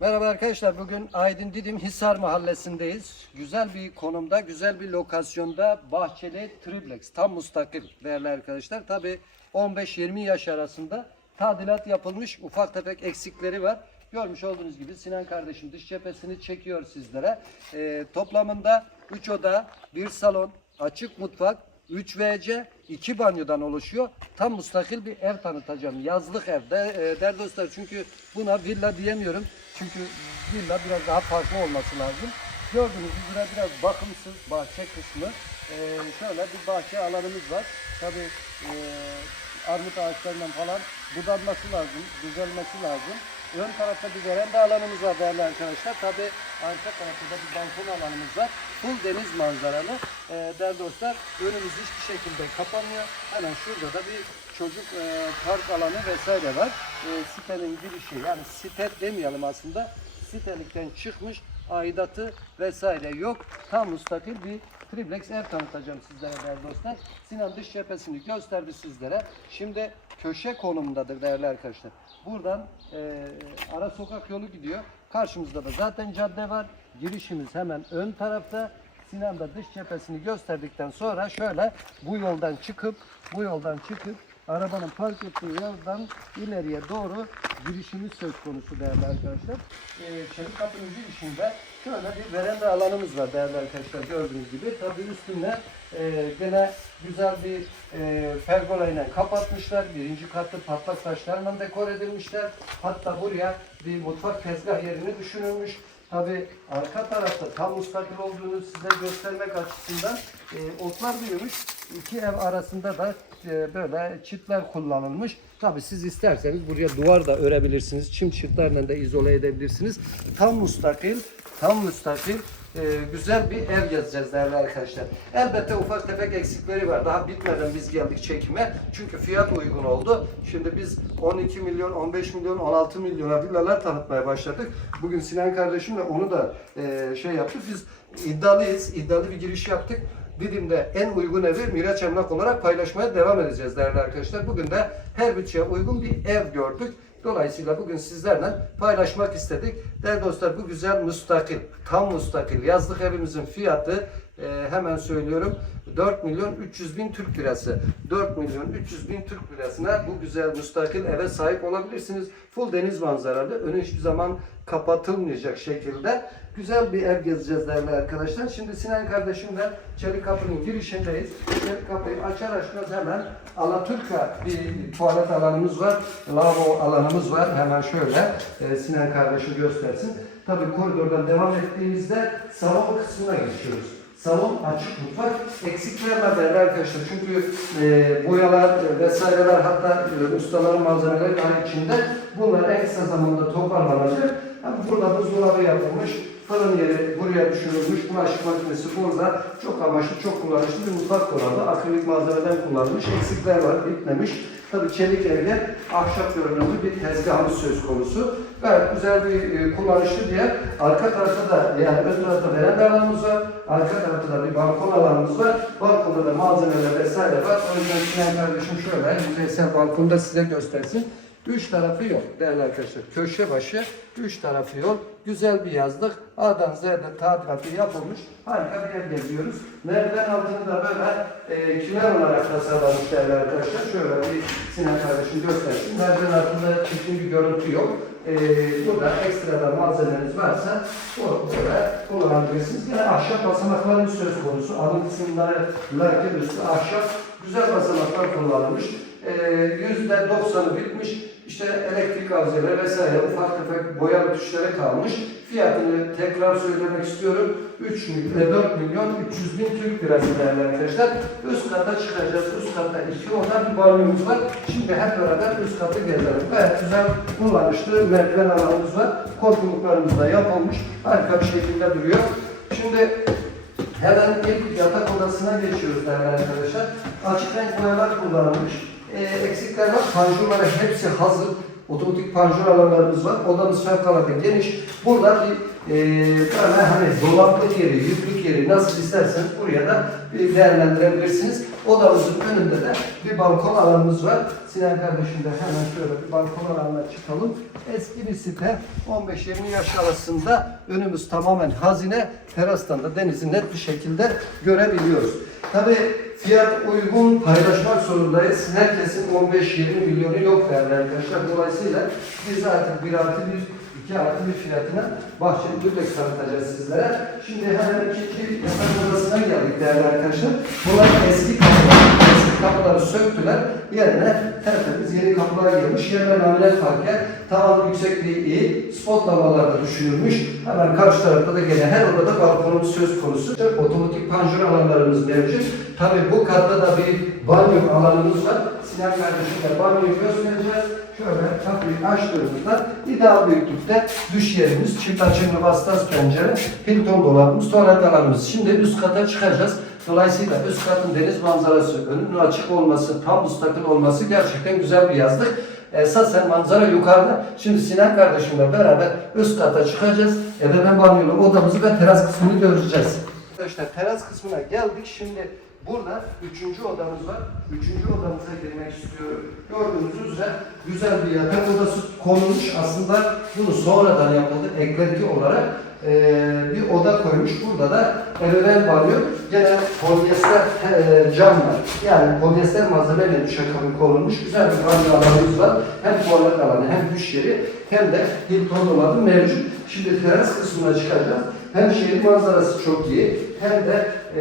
Merhaba arkadaşlar. Bugün Aydın Didim Hisar Mahallesi'ndeyiz. Güzel bir konumda, güzel bir lokasyonda bahçeli triplex. Tam mustakil değerli arkadaşlar. Tabi 15-20 yaş arasında tadilat yapılmış. Ufak tefek eksikleri var. Görmüş olduğunuz gibi Sinan kardeşim dış cephesini çekiyor sizlere. Ee, toplamında 3 oda, 1 salon, açık mutfak, 3 WC, 2 banyodan oluşuyor. Tam müstakil bir ev tanıtacağım. Yazlık evde. E, değerli dostlar çünkü buna villa diyemiyorum. Çünkü villa biraz daha farklı olması lazım. Gördüğünüz üzere biraz bakımsız bahçe kısmı. E, şöyle bir bahçe alanımız var. Tabi e, armut ağaçlarından falan budanması lazım, düzelmesi lazım. Ön tarafta bir veranda alanımız var değerli arkadaşlar. Tabi arka tarafta da bir balkon alanımız var. Full deniz manzaralı. Ee, değerli dostlar önümüz hiçbir şekilde kapanmıyor. Hemen şurada da bir çocuk e, park alanı vesaire var. E, sitenin girişi yani site demeyelim aslında. Sitelikten çıkmış aidatı vesaire yok. Tam müstakil bir triplex ev tanıtacağım sizlere değerli dostlar. Sinan dış cephesini gösterdi sizlere. Şimdi köşe konumundadır değerli arkadaşlar. Buradan e, ara sokak yolu gidiyor. Karşımızda da zaten cadde var. Girişimiz hemen ön tarafta. Sinan dış cephesini gösterdikten sonra şöyle bu yoldan çıkıp bu yoldan çıkıp arabanın park ettiği yoldan ileriye doğru girişimiz söz konusu değerli arkadaşlar. Ee, çelik kapının girişinde şöyle bir veranda alanımız var değerli arkadaşlar gördüğünüz gibi. Tabii üstüne e, gene güzel bir e, pergolayla kapatmışlar. Birinci katı patlak taşlarla dekor edilmişler. Hatta buraya bir mutfak tezgah yerini düşünülmüş. Tabi arka tarafta tam müstakil olduğunu size göstermek açısından e, otlar büyümüş. İki ev arasında da e, böyle çitler kullanılmış. Tabi siz isterseniz buraya duvar da örebilirsiniz. Çim çitlerle de izole edebilirsiniz. Tam müstakil, tam müstakil e, güzel bir ev yazacağız değerli arkadaşlar. Elbette ufak tefek eksikleri var. Daha bitmeden biz geldik çekime. Çünkü fiyat uygun oldu. Şimdi biz 12 milyon, 15 milyon, 16 milyona villalar tanıtmaya başladık. Bugün Sinan kardeşimle onu da e, şey yaptık. Biz iddialıyız. İddialı bir giriş yaptık. Didim'de en uygun evi Miraç Emlak olarak paylaşmaya devam edeceğiz değerli arkadaşlar. Bugün de her bütçeye uygun bir ev gördük. Dolayısıyla bugün sizlerle paylaşmak istedik. Değerli dostlar bu güzel müstakil, tam müstakil yazlık evimizin fiyatı e, hemen söylüyorum 4 milyon 300 bin Türk lirası. 4 milyon 300 bin Türk lirasına bu güzel müstakil eve sahip olabilirsiniz. Full deniz manzaralı, önü hiçbir zaman kapatılmayacak şekilde güzel bir ev gezeceğiz değerli arkadaşlar. Şimdi Sinan kardeşimle Çelik Kapı'nın girişindeyiz. Çelik Kapı'yı açar açmaz hemen Alaturka bir tuvalet alanımız var. Lavabo alanımız var. Hemen şöyle e, Sinan kardeşim göstersin. Tabii koridordan devam ettiğimizde salon kısmına geçiyoruz. Salon açık mutfak eksikler var değerli arkadaşlar. Çünkü e, boyalar e, vesaireler hatta e, ustaların malzemeleri var içinde. Bunlar en kısa zamanda toparlanacak. Yani burada buzdolabı yapılmış. Fırın yeri buraya düşürülmüş. Bulaşık makinesi burada. Çok amaçlı, çok kullanışlı bir mutfak dolabı. Akrilik malzemeden kullanılmış. Eksikler var, bitmemiş. Tabii çelik evde ahşap görünümlü bir tezgahımız söz konusu. Gayet güzel bir e, kullanışlı diye arka tarafta da yani ön tarafta veranda alanımız var. Arka tarafta da bir balkon alanımız var. Balkonda da malzemeler vesaire var. O yüzden Sinan kardeşim şöyle yüzeysel balkonda size göstersin. Üç tarafı yok değerli arkadaşlar. Köşe başı üç tarafı yok. Güzel bir yazlık. A'dan Z'den tadilatı yapılmış. Harika bir yer geziyoruz. Merdiven altını da böyle e, kiler olarak tasarlanmış değerli arkadaşlar. Şöyle bir Sinan kardeşim göstersin. Merdiven altında çirkin bir görüntü yok. E, burada ekstradan malzemeniz varsa bu böyle kullanabilirsiniz. Yine ahşap basamaklarımız söz konusu. Alın kısımları üstü ahşap. Güzel basamaklar kullanılmış. Yüzde 90'ı bitmiş. İşte elektrik avzeleri vesaire ufak tefek boyalı tuşları kalmış. Fiyatını tekrar söylemek istiyorum. 3 milyon, 4 milyon 300 bin Türk lirası değerli arkadaşlar. Üst kata çıkacağız. Üst katta iki oda bir banyomuz var. Şimdi hep beraber üst katı gezelim. Gayet güzel kullanışlı merdiven alanımız var. Koltuklarımız da yapılmış. Harika bir şekilde duruyor. Şimdi Hemen ilk yatak odasına geçiyoruz değerli arkadaşlar. Açık renk boyalar kullanılmış. Ee, eksikler var. Panjurları hepsi hazır. Otomatik panjur alanlarımız var. Odamız fevkalade geniş. Burada bir e, böyle hani dolaplık yeri, yüklük yeri nasıl isterseniz buraya da bir değerlendirebilirsiniz. Odamızın önünde de bir balkon alanımız var. Sinan kardeşim de hemen şöyle bir balkon alanına çıkalım. Eski bir site 15-20 yaş arasında önümüz tamamen hazine. Terastan da denizi net bir şekilde görebiliyoruz. Tabii fiyat uygun paylaşmak zorundayız. Herkesin 15-20 milyonu yok değerli arkadaşlar. Dolayısıyla biz artık 1 artı 1 2 artı bir fiyatına bahçeli dubleks tanıtacağız sizlere. Şimdi hemen ikinci yatak odasına geldik değerli arkadaşlar. Bunlar eski kapılar. Kapıları söktüler. Yerine tertemiz yeni kapılar girmiş. Yerine laminat parke. Tavan yüksekliği iyi. Spot lambalar da düşünülmüş. Hemen karşı tarafta da gene her odada balkonumuz söz konusu. Otomatik panjur alanlarımız mevcut. Tabii bu katta da bir banyo alanımız var. Sinan kardeşimle banyoyu göstereceğiz. Şöyle kapıyı açtığımızda ideal büyüklükte düş yerimiz, çift açımlı vasıtaz pencere, Hilton dolabımız, tuvalet alanımız. Şimdi üst kata çıkacağız. Dolayısıyla üst katın deniz manzarası, önünün açık olması, tam müstakil olması gerçekten güzel bir yazlık. Esasen manzara yukarıda. Şimdi Sinan kardeşimle beraber üst kata çıkacağız. Ebeveyn banyolu odamızı ve teras kısmını göreceğiz. Arkadaşlar teras kısmına geldik. Şimdi burada üçüncü odamız var. Üçüncü odamıza girmek istiyorum. Gördüğünüz üzere güzel bir yatak odası konulmuş. Aslında bunu sonradan yapıldı. Eklenti olarak eee, bir oda koymuş. Burada da ebeveyn banyo. Gene polyester eee, cam var. Yani polyester malzemeyle duşakabı konulmuş. Güzel bir banyo alanımız var. Hem tuvalet alanı hem duş yeri hem de Hilton dolabı mevcut. Şimdi teras kısmına çıkacağız. Hem şehir manzarası çok iyi hem de e,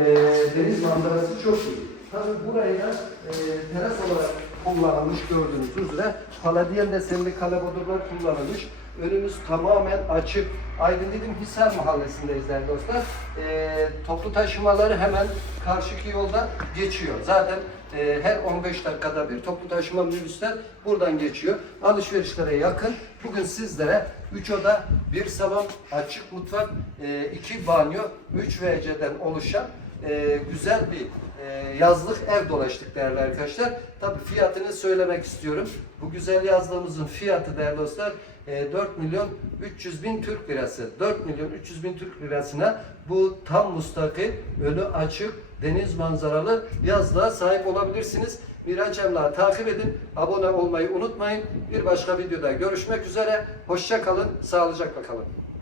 deniz manzarası çok iyi. Tabii burayı da e, teras olarak kullanılmış gördüğünüz üzere paladiyen desenli kalebodurlar kullanılmış. Önümüz tamamen açık. Aydın dedim Hisar mahallesindeyiz değerli dostlar. E, toplu taşımaları hemen karşıki yolda geçiyor. Zaten e, her 15 dakikada bir toplu taşıma minibüsler buradan geçiyor. Alışverişlere yakın. Bugün sizlere 3 oda, 1 salon, açık mutfak, 2 banyo, 3 WC'den oluşan e, güzel bir e, yazlık ev dolaştık değerli arkadaşlar. Tabii fiyatını söylemek istiyorum. Bu güzel yazlığımızın fiyatı değerli dostlar e, 4 milyon 300 bin Türk lirası. 4 milyon 300 bin Türk lirasına bu tam mustakil, önü açık, deniz manzaralı yazlığa sahip olabilirsiniz. Miraç Emlak'ı takip edin, abone olmayı unutmayın. Bir başka videoda görüşmek üzere. Hoşça kalın, sağlıcakla kalın.